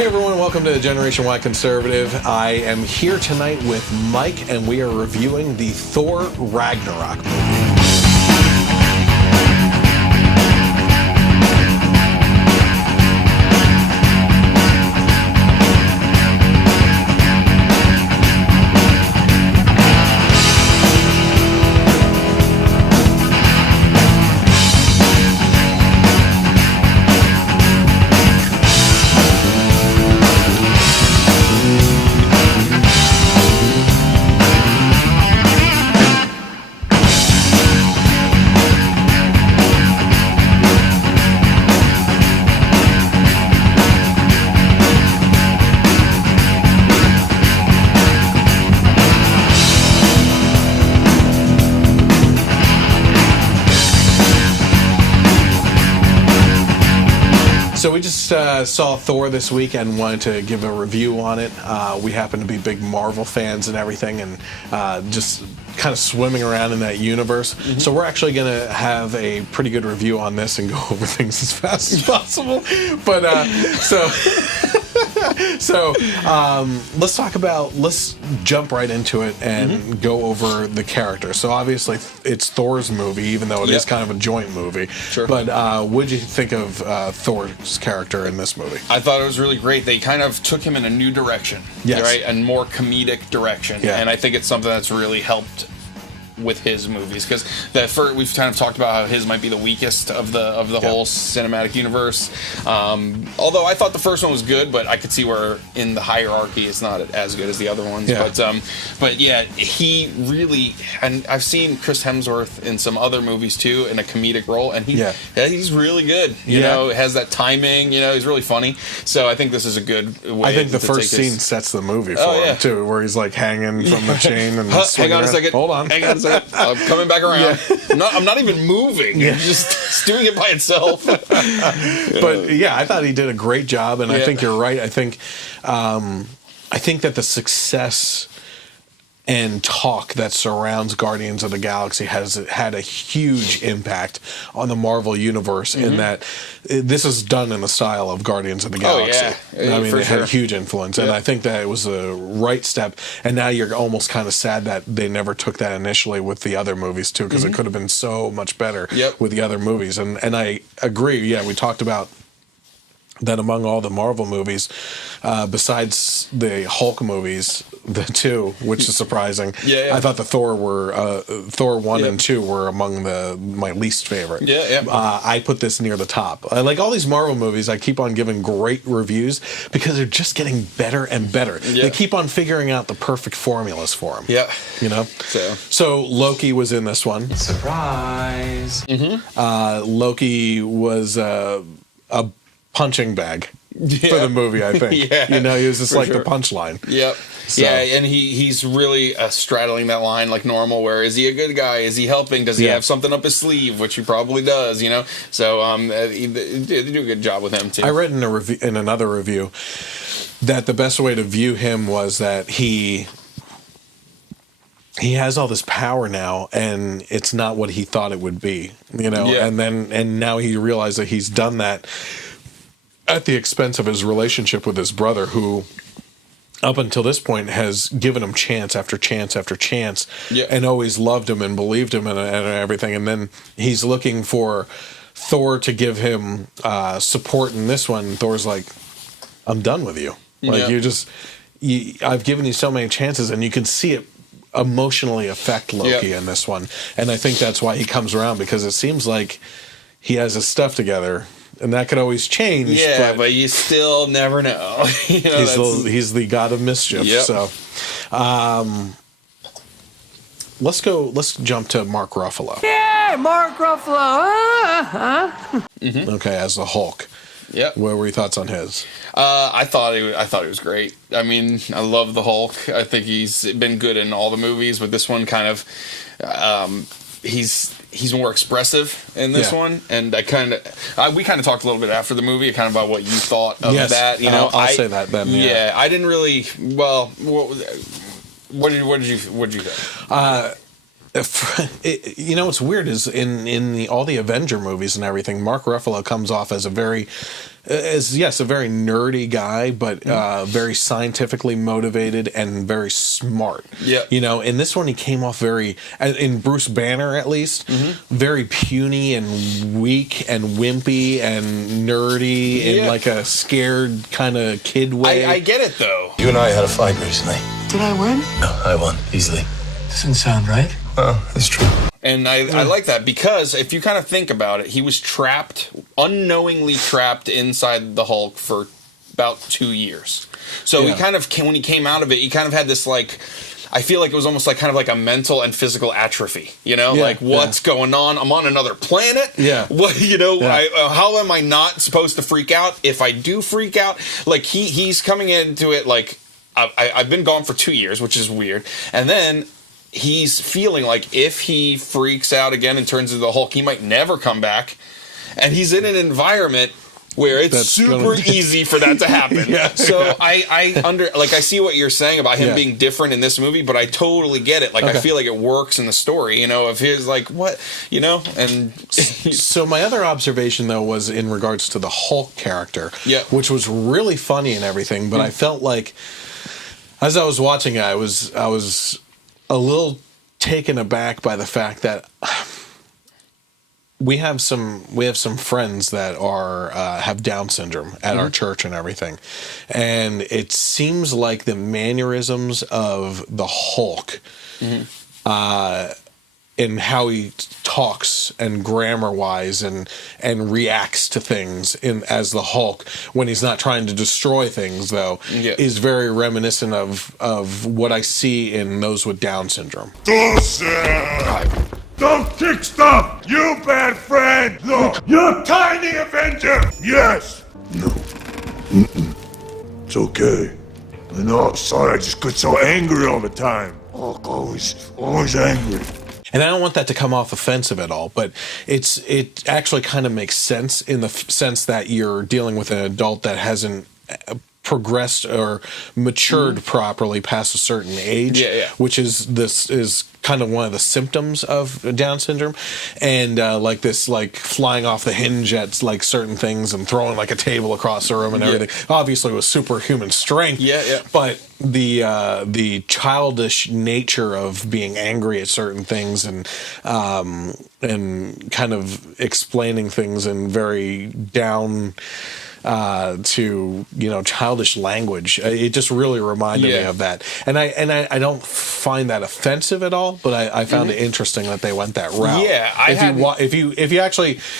Hey everyone, welcome to Generation Y Conservative. I am here tonight with Mike, and we are reviewing the Thor Ragnarok movie. So we just saw Thor this week and wanted to give a review on it. We happen to be big Marvel fans and everything, and just kind of swimming around in that universe. Mm-hmm. So we're actually going to have a pretty good review on this and go over things as fast as possible. But let's jump right into it and go over the character. So obviously it's Thor's movie, even though it is kind of a joint movie. Sure. But what did you think of Thor's character in this movie? I thought it was really great. They kind of took him in a new direction, right? A more comedic direction. Yeah. And I think it's something that's really helped with his movies, because we've kind of talked about how his might be the weakest of the whole cinematic universe. Although I thought the first one was good, but I could see where in the hierarchy it's not as good as the other ones. Yeah. But yeah, he really, and I've seen Chris Hemsworth in some other movies too in a comedic role, and he's really good. You know, has that timing. You know, he's really funny. So I think this is a good way. I think the first scene sets the movie for him too, where he's like hanging from the chain and hang on a second. Hold on. Hang on a second. I'm coming back around. Yeah. I'm not even moving. Yeah. Just doing it by itself. But yeah, I thought he did a great job, and I think you're right. I think that the success and talk that surrounds Guardians of the Galaxy has had a huge impact on the Marvel universe, in that this is done in the style of Guardians of the Galaxy. Oh, yeah. I mean, it had a huge influence, and I think that it was a right step, and now you're almost kind of sad that they never took that initially with the other movies, too, because it could have been so much better with the other movies, and I agree, we talked about that among all the Marvel movies, besides the Hulk movies, the two, which is surprising. I thought the Thor 1 and 2 were among my least favorite. I put this near the top. Like all these Marvel movies, I keep on giving great reviews because they're just getting better and better. They keep on figuring out the perfect formulas for them. You know? So Loki was in this one. Surprise! Loki was a punching bag for the movie, I think. You know, he was just like the punchline. So. Yeah, and he's really straddling that line like normal, where is he a good guy? Is he helping? Does he have something up his sleeve? Which he probably does, you know? So they do a good job with him, too. I read in another review that the best way to view him was that he has all this power now, and it's not what he thought it would be, you know? And now he realized that he's done that at the expense of his relationship with his brother, who up until this point has given him chance after chance after chance, and always loved him and believed him and everything. And then he's looking for Thor to give him support in this one. Thor's like, I'm done with you. Like, I've given you so many chances, and you can see it emotionally affect Loki in this one. And I think that's why he comes around, because it seems like he has his stuff together. And that could always change. Yeah, but you still never know. You know, he's the god of mischief. So, let's jump to Mark Ruffalo. Yeah, Mark Ruffalo. Okay, as the Hulk. What were your thoughts on his? I thought he was great. I mean, I love the Hulk. I think he's been good in all the movies, but this one kind of he's more expressive in this one, and we kind of talked a little bit after the movie, kind of about what you thought of that. You know, I'll say that then. Yeah, I didn't really. Well, what did you think? You know what's weird is in all the Avenger movies and everything, Mark Ruffalo comes off as a very is, yes, a very nerdy guy, but very scientifically motivated and very smart. Yeah. You know, in this one, he came off very, in Bruce Banner at least, very puny and weak and wimpy and nerdy in like a scared kind of kid way. I get it, though. You and I had a fight recently. Did I win? No, I won, easily. Doesn't sound right. Well, it's true. And I like that because if you kind of think about it, he was trapped, unknowingly trapped inside the Hulk for about 2 years. So he kind of, when he came out of it, he kind of had this like, I feel like it was almost like kind of like a mental and physical atrophy, you know, like what's going on? I'm on another planet. Yeah. What, you know, how am I not supposed to freak out? If I do freak out, like he's coming into it like I've been gone for 2 years, which is weird. And then he's feeling like if he freaks out again and turns into the Hulk, he might never come back. And he's in an environment where it's super easy for that to happen. I see what you're saying about him being different in this movie, but I totally get it. Like, I feel like it works in the story, you know, of his, like, what, you know, and... So my other observation, though, was in regards to the Hulk character, which was really funny and everything, but I felt like, as I was watching it, I was a little taken aback by the fact that we have some friends that are have Down syndrome at our church and everything, and it seems like the mannerisms of the Hulk, in how he talks and grammar wise and reacts to things as the Hulk when he's not trying to destroy things, though, is very reminiscent of what I see in those with Down syndrome. Don't kick stuff! You bad friend! Look, you're Tiny Avenger! Yes! No. It's okay. I know, I'm sorry, I just get so angry all the time. Always angry. And I don't want that to come off offensive at all, but it actually kind of makes sense in the sense that you're dealing with an adult that hasn't progressed or matured properly past a certain age, which is kind of one of the symptoms of Down syndrome, and like this, like flying off the hinge at like certain things and throwing like a table across the room and everything. Obviously, with superhuman strength. But the childish nature of being angry at certain things and kind of explaining things in very down to, you know, childish language. It just really reminded me of that, and I don't find that offensive at all, but I found it interesting that they went that route.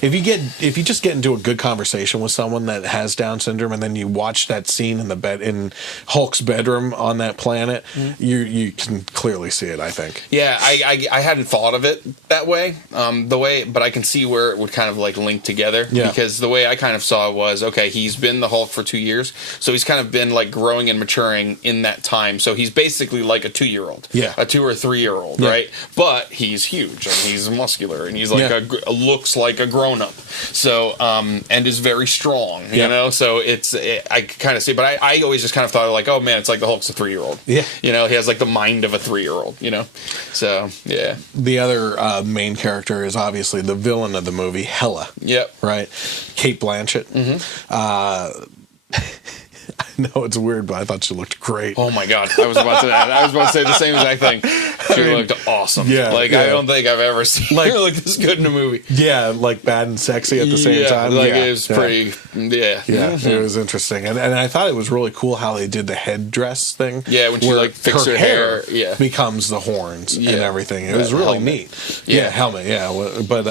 If you just get into a good conversation with someone that has Down syndrome, and then you watch that scene in Hulk's bedroom on that planet, you can clearly see it. I think. Yeah, I hadn't thought of it that way. But I can see where it would kind of like link together. Because the way I kind of saw it was, okay, he's been the Hulk for 2 years, so he's kind of been like growing and maturing in that time. So he's basically like a 2-year-old, a 2 or 3-year-old, right? But he's huge and he's muscular and he's like looks like a grown up. So and is very strong, you know. So I kind of see, but I always just kind of thought like, oh man, it's like the Hulk's a 3-year-old. You know, he has like the mind of a 3-year-old. You know, so The other main character is obviously the villain of the movie, Hela. Right, Cate Blanchett. I know it's weird, but I thought she looked great. Oh my god, I was about to say the same exact thing. She looked awesome. I don't think I've ever seen her look this good in a movie. Like bad and sexy at the same time. It was pretty. It was interesting, and I thought it was really cool how they did the headdress thing. When she like fixed her hair, becomes the horns and everything. It was really neat. Helmet. But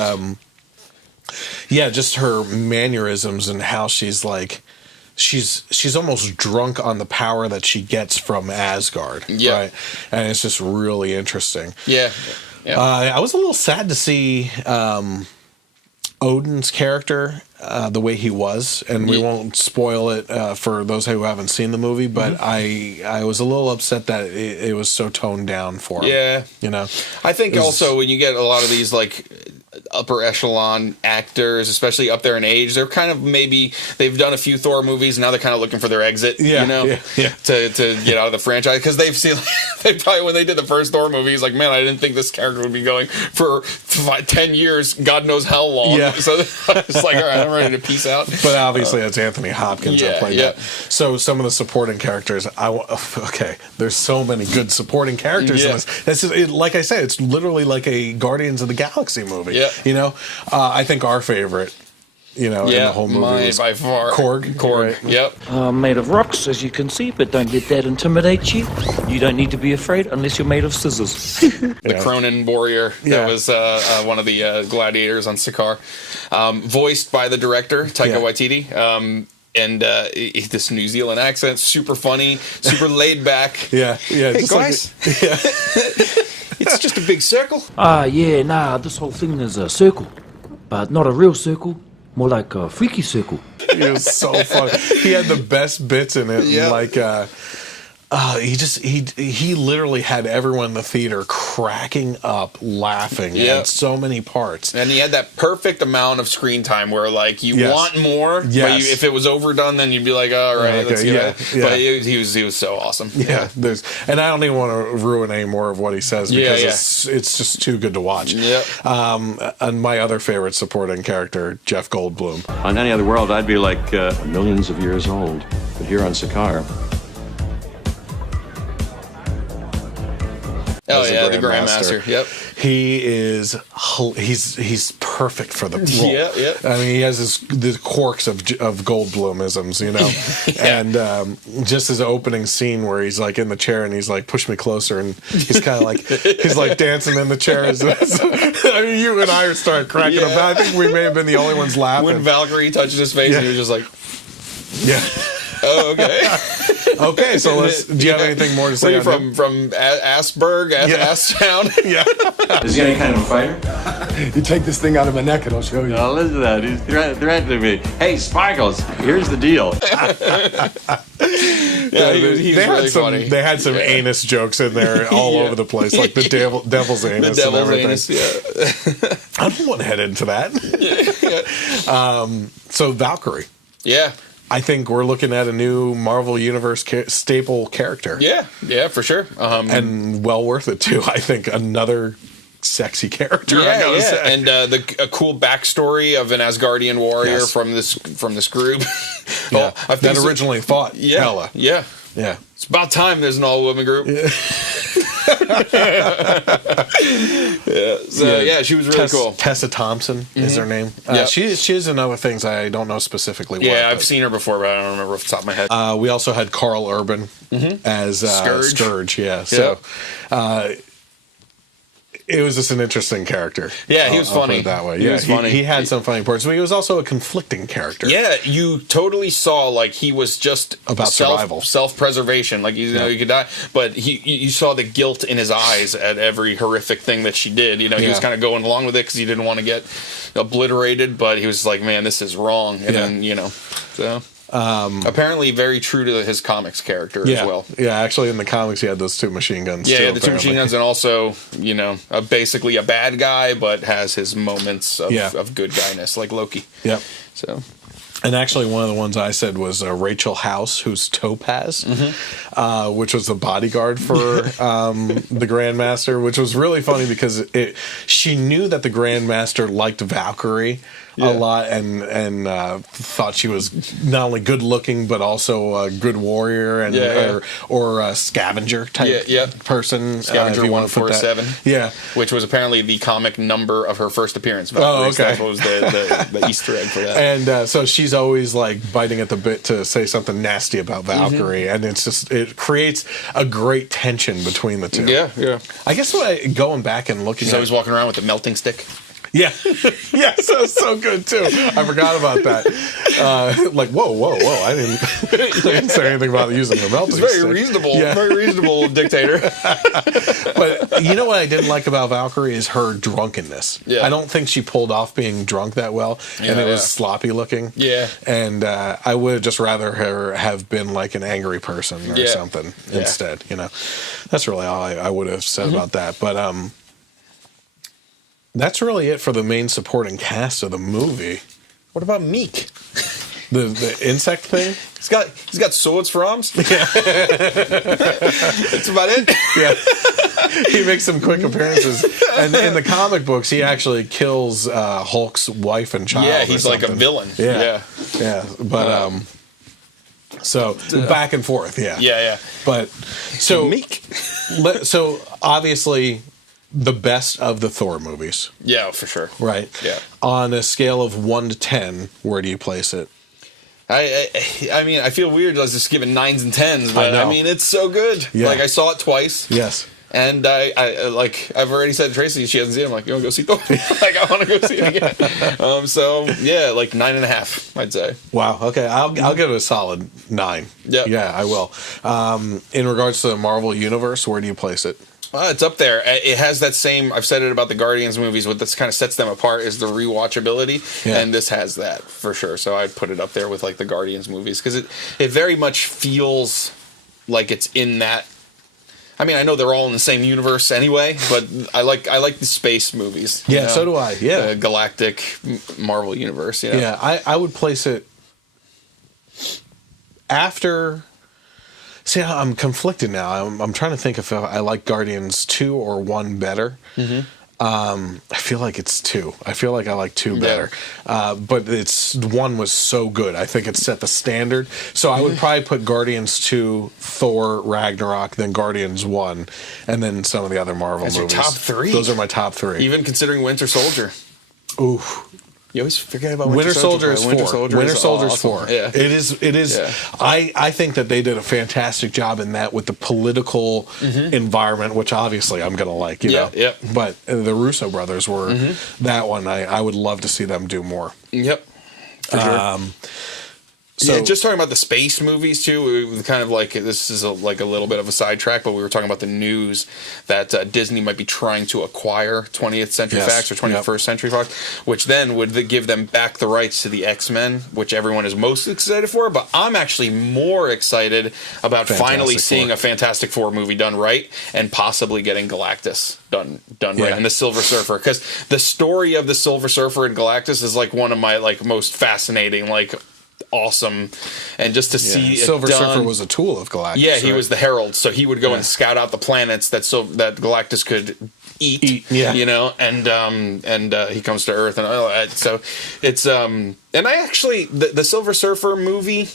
just her mannerisms and how she's like. She's almost drunk on the power that she gets from Asgard, right? And it's just really interesting. I was a little sad to see Odin's character the way he was, and we won't spoil it for those who haven't seen the movie, but I was a little upset that it was so toned down for him. You know, I think also when you get a lot of these like upper echelon actors, especially up there in age. They're kind of they've done a few Thor movies. Now they're kind of looking for their exit, to get out of the franchise, because they've seen they probably, when they did the first Thor movie, he's like, man, I didn't think this character would be going for 10 years, God knows how long. Yeah. So it's like, all right, I'm ready to peace out. But obviously, it's Anthony Hopkins that played that. So some of the supporting characters, there's so many good supporting characters in this. This is, like I said, it's literally like a Guardians of the Galaxy movie. Yeah. You know, I think our favorite, in the whole movie was by far Korg. Right? Yep. Made of rocks, as you can see, but don't let that intimidate you. You don't need to be afraid unless you're made of scissors. The Cronin warrior that was one of the gladiators on Sakaar, voiced by the director Taika Waititi. And this New Zealand accent, super funny, super laid back. Yeah. Hey guys, it's just a big circle. This whole thing is a circle, but not a real circle, more like a freaky circle. He was so funny. He had the best bits in it. Yeah. Like he literally had everyone in the theater cracking up, laughing at so many parts. And he had that perfect amount of screen time where, like, you want more, but if it was overdone, then you'd be like, all right, let's get it. But he was so awesome. Yeah, and I don't even want to ruin any more of what he says, because it's just too good to watch. Yeah. And my other favorite supporting character, Jeff Goldblum. On any other world, I'd be like millions of years old, but here on Sakaar, oh yeah, the Grandmaster. Yep. He's perfect for the role. Yeah. I mean, he has the quirks of Goldblumisms, and just his opening scene where he's like in the chair and he's like, "Push me closer," and he's kind of like he's like dancing in the chair. I mean, you and I started cracking up. I think we may have been the only ones laughing when Valkyrie touches his face, and he was just like, "Yeah." Oh, okay. Okay, so do you have anything more to say? From Asperg, Asstown? Yeah. is he any kind of a fighter? You take this thing out of my neck and I'll show you. Oh, listen to that. He's threatening me. Hey, Sparkles, here's the deal. He's really funny. They had some anus jokes in there all over the place, like the devil's anus and everything. I don't want to head into that. So Valkyrie. Yeah. I think we're looking at a new Marvel Universe staple character. Yeah, for sure. And well worth it, too. I think another sexy character, I gotta say. And a cool backstory of an Asgardian warrior from this group. That originally fought Hela. Yeah. It's about time there's an all-woman group. She was really cool. Tessa Thompson is her name. She's in other things I don't know specifically what. Yeah, I've seen her before, but I don't remember off the top of my head. We also had Carl Urban as Scourge. Yeah. So it was just an interesting character. Yeah, he was funny. Put it that way. He was funny. He had some funny parts, but he was also a conflicting character. Yeah, you totally saw like he was just about survival, self-preservation. Like you could die, but you saw the guilt in his eyes at every horrific thing that she did. He was kind of going along with it because he didn't want to get obliterated, but he was like, man, this is wrong. And then so. Apparently very true to his comics character as well. Yeah, actually in the comics he had those two machine guns. Yeah, the two machine guns, and also, basically a bad guy, but has his moments of good guyness, like Loki. Yep. So. And actually, one of the ones I said was Rachel House, who's Topaz, which was the bodyguard for the Grandmaster, which was really funny because she knew that the Grandmaster liked Valkyrie a lot and thought she was not only good looking but also a good warrior and or a scavenger type person. Scavenger 147. Yeah, which was apparently the comic number of her first appearance. Valkyrie. Okay. That was the Easter egg for that. And so she's always like biting at the bit to say something nasty about Valkyrie, and it creates a great tension between the two. Yeah. I guess going back and looking, she's always walking around with the melting stick. Yeah, yes, that's so good too. I forgot about that. Like, whoa! I didn't say anything about using the melting stick. He's very reasonable dictator. But you know what I didn't like about Valkyrie is her drunkenness. Yeah. I don't think she pulled off being drunk that well, and it was sloppy looking. Yeah, and I would have just rather her have been like an angry person or something instead. That's really all I would have said about that. But That's really it for the main supporting cast of the movie. What about Meek? The insect thing? He's got swords for arms. Yeah. That's about it. Yeah. He makes some quick appearances. And in the comic books, he actually kills Hulk's wife and child. Yeah, he's like a villain. Yeah. But so back and forth, Yeah. But so Meek. So obviously the best of the Thor movies. Yeah, for sure. Right. Yeah. On a scale of 1 to 10, where do you place it? I mean, I feel weird. I was just giving 9s and 10s, but I mean, it's so good. Yeah. Like, I saw it twice. Yes. And I've already said to Tracy, she hasn't seen it. I'm like, you want to go see Thor? Like, I want to go see it again. So yeah, like 9.5, I'd say. Wow. Okay, I'll give it a solid 9. Yeah. Yeah, I will. In regards to the Marvel Universe, where do you place it? It's up there. It has that same. I've said it about the Guardians movies. What this kind of sets them apart is the rewatchability, and this has that for sure. So I'd put it up there with like the Guardians movies because it very much feels like it's in that. I mean, I know they're all in the same universe anyway, but I like the space movies. Yeah, so do I. Yeah, the galactic Marvel universe. You know? Yeah, I would place it after. See, I'm conflicted now. I'm trying to think if I like Guardians 2 or 1 better. Mm-hmm. I feel like it's 2. I feel like I like 2 better. But 1 was so good. I think it set the standard. So I would probably put Guardians 2, Thor, Ragnarok, then Guardians 1, and then some of the other Marvel movies. Your top 3? Those are my top 3. Even considering Winter Soldier. Ooh. You always forget about Winter Soldier is 4. Winter Soldier is awesome. 4. Yeah. It is. Yeah. I think that they did a fantastic job in that with the political environment, which obviously I'm going to like, you know. Yeah. But the Russo brothers were that one. I would love to see them do more. Yep. For sure. So just talking about the space movies too, we kind of like this is like a little bit of a sidetrack, but we were talking about the news that Disney might be trying to acquire 20th Century Fox or 21st Century Fox, which then would give them back the rights to the X-Men, which everyone is most excited for. But I'm actually more excited about finally seeing a Fantastic Four movie done right and possibly getting Galactus done right and the Silver Surfer, because the story of the Silver Surfer and Galactus is like one of my like most fascinating awesome, and just to see Silver it done, Surfer was a tool of Galactus. Yeah, he was the herald, so he would go and scout out the planets that Galactus could eat. You know, and he comes to Earth and all that. So it's and I actually the Silver Surfer movie,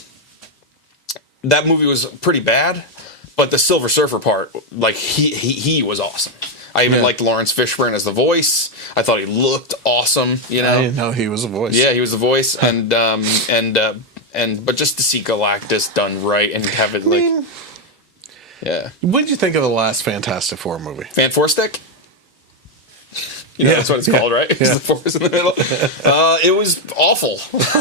that movie was pretty bad, but the Silver Surfer part, like he was awesome. I even liked Lawrence Fishburne as the voice. I thought he looked awesome. You know, I didn't know he was a voice. Yeah, he was the voice, and but just to see Galactus done right and have it What did you think of the last Fantastic Four movie? Fan Four Stick? You know, that's what it's called, right? It's the force in the middle. It was awful.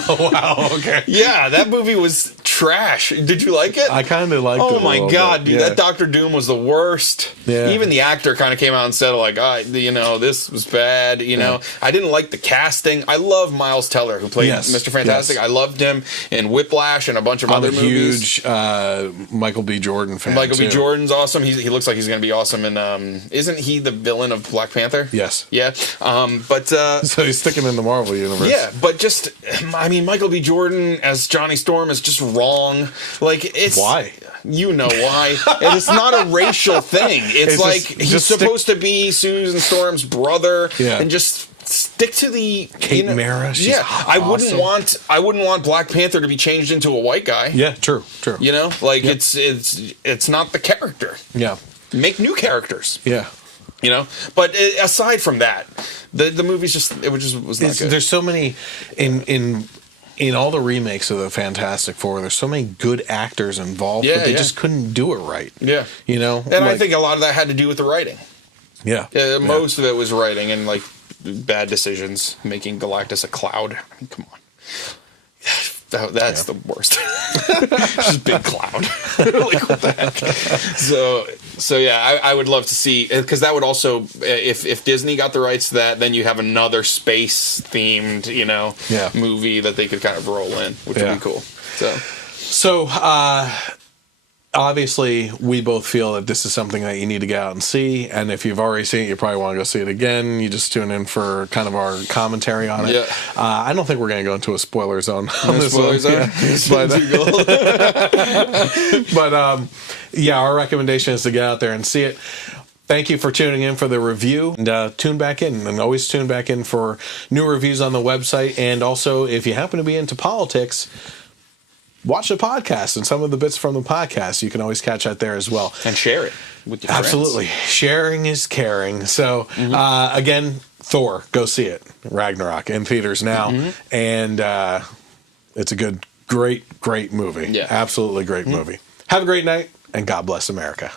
Oh, wow. Okay. Yeah, that movie was trash. Did you like it? I kind of liked it. Oh my god, dude, that Doctor Doom was the worst. Yeah. Even the actor kind of came out and said, like, this was bad. You know, I didn't like the casting. I love Miles Teller, who played Mr. Fantastic. Yes. I loved him in Whiplash and a bunch of other movies. Huge Michael B. Jordan fan. Michael B. Jordan's awesome. He looks like he's going to be awesome. And isn't he the villain of Black Panther? Yes. Yeah. So he's sticking in the Marvel universe. Yeah, but just, I mean, Michael B. Jordan as Johnny Storm is just wrong. Like, it's why? You know why? And it's not a racial thing. It's like he's supposed to be Susan Storm's brother, and just stick to the Kate Mara. She's awesome. I wouldn't want Black Panther to be changed into a white guy. Yeah, true. You know, like it's not the character. Yeah, make new characters. Yeah. You know, but aside from that, the movie's was not good. There's so many in all the remakes of the Fantastic Four. There's so many good actors involved, but they just couldn't do it right. Yeah, you know, and I think a lot of that had to do with the writing. Yeah, most of it was writing and like bad decisions, making Galactus a cloud. I mean, come on. That's the worst. Just big cloud. Like, what the heck? So yeah, I would love to see, because that would also, if Disney got the rights to that, then you have another space themed, movie that they could kind of roll in, which would be cool. So obviously, we both feel that this is something that you need to get out and see. And if you've already seen it, you probably want to go see it again. You just tune in for kind of our commentary on it. Yeah. I don't think we're going to go into a spoiler zone on this spoiler one. zone? But yeah, our recommendation is to get out there and see it. Thank you for tuning in for the review, and tune back in, and always tune back in for new reviews on the website. And also, if you happen to be into politics, watch the podcast and some of the bits from the podcast. You can always catch that there as well. And share it with your friends. Absolutely. Sharing is caring. So, again, Thor, go see it. Ragnarok in theaters now. And it's a great movie. Yeah. Absolutely great movie. Have a great night, and God bless America.